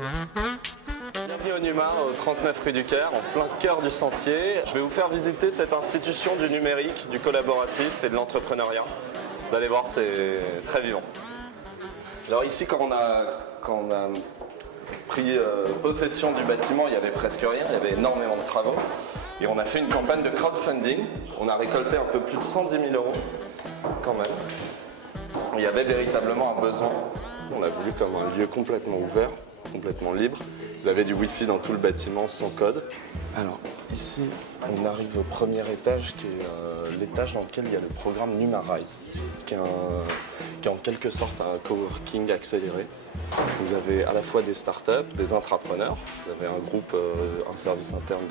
Bienvenue au NUMA, au 39 rue du Caire, en plein cœur du sentier. Je vais vous faire visiter cette institution du numérique, du collaboratif et de l'entrepreneuriat. Vous allez voir, c'est très vivant. Alors ici, quand on a pris possession du bâtiment, il n'y avait presque rien, il y avait énormément de travaux. Et on a fait une campagne de crowdfunding. On a récolté un peu plus de 110 000 € quand même. Il y avait véritablement un besoin. On l'a voulu comme un lieu complètement ouvert, complètement libre. Vous avez du Wi-Fi dans tout le bâtiment sans code. Alors ici, on arrive au premier étage qui est l'étage dans lequel il y a le programme NumaRise, qui est en quelque sorte un coworking accéléré. Vous avez à la fois des startups, des intrapreneurs. Vous avez un groupe, un service interne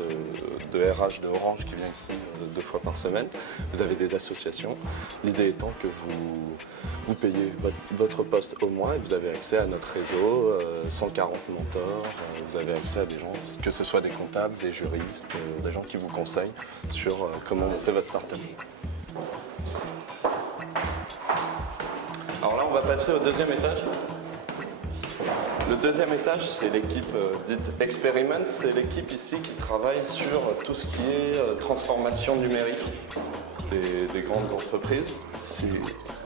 de RH de Orange qui vient ici 2 fois par semaine. Vous avez des associations. L'idée étant que vous payez votre poste au mois et vous avez accès à notre réseau, 140 mentors. Vous avez accès à des gens, que ce soit des comptables, des juristes, des gens qui vous conseillent sur comment monter votre startup. Alors là, on va passer au deuxième étage. Le deuxième étage, c'est l'équipe dite Experiment. C'est l'équipe ici qui travaille sur tout ce qui est transformation numérique des grandes entreprises. C'est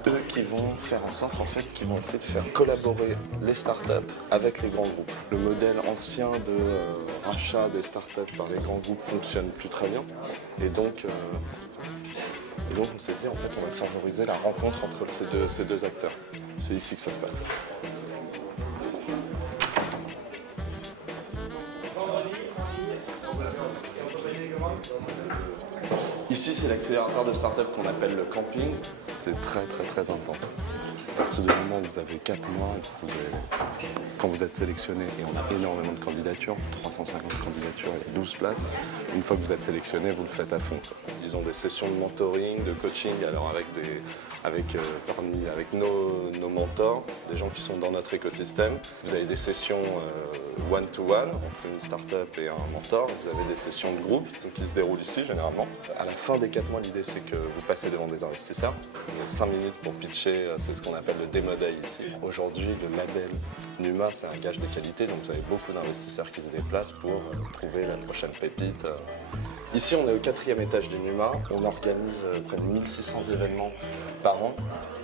eux qui vont faire en sorte, qu'ils vont essayer de faire collaborer les startups avec les grands groupes. Le modèle ancien de rachat des startups par les grands groupes fonctionne plus très bien. Et donc on s'est dit, on va favoriser la rencontre entre ces deux acteurs. C'est ici que ça se passe. Ici, c'est l'accélérateur de start-up qu'on appelle le camping. C'est très intense. À partir du moment où vous avez 4 mois, quand vous êtes sélectionné, et on a énormément de candidatures, 350 candidatures et 12 places, une fois que vous êtes sélectionné, vous le faites à fond. Ils ont des sessions de mentoring, de coaching, alors avec nos mentors, des gens qui sont dans notre écosystème. Vous avez des sessions one-to-one entre une start-up et un mentor. Vous avez des sessions de groupe qui se déroulent ici généralement. À la fin des 4 mois, l'idée c'est que vous passez devant des investisseurs. Vous avez 5 minutes pour pitcher, c'est ce qu'on appelle le démo day ici. Aujourd'hui, le label NUMA, c'est un gage de qualité, donc vous avez beaucoup d'investisseurs qui se déplacent pour trouver la prochaine pépite. Ici, on est au 4e étage du NUMA. On organise près de 1600 événements par an,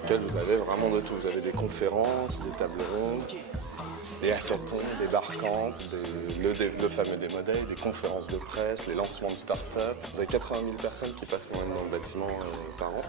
auxquels vous avez vraiment de tout. Vous avez des conférences, des tables rondes, des hackathons, des barcamps, le fameux démo day, des conférences de presse, les lancements de start-up. Vous avez 80 000 personnes qui passent quand même dans le bâtiment par an.